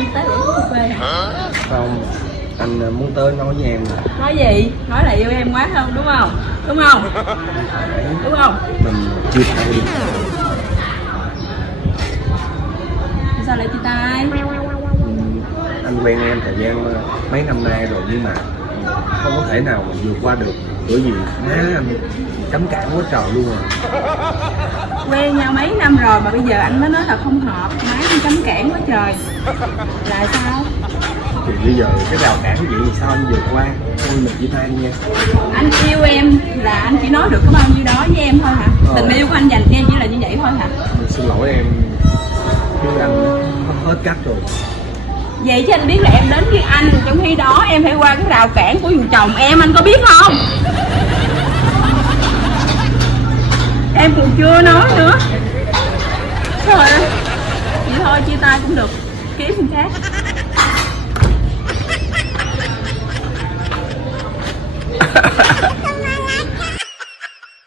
anh tới uống cà phê hả? Không, anh muốn tới nói với em là Nói gì? Nói là yêu em quá không, đúng không? Đúng không? phải Đúng không? mình chia tay đi. Sao lại chia tay? Anh quen em thời gian mấy năm nay rồi nhưng mà không có thể nào mà vượt qua được, bởi vì má anh cấm cản quá trời luôn rồi. Quen nhau mấy năm rồi mà bây giờ anh mới nói là không hợp, má anh cấm cản quá trời. Là sao? Thì bây giờ cái rào cản gì thì sao anh vượt qua, thôi mình chia tay đi nha. Anh yêu em là anh chỉ nói được có bao nhiêu đó với em thôi hả? Tình yêu của anh dành cho em chỉ là như vậy thôi hả? Mình xin lỗi em, chứ anh hết cách rồi. Vậy chứ anh biết là em đến với anh, trong khi đó em phải qua cái rào cản của người chồng em, anh có biết không? Em còn chưa nói nữa. Trời ơi. Vậy thôi chia tay cũng được, kiếm người khác.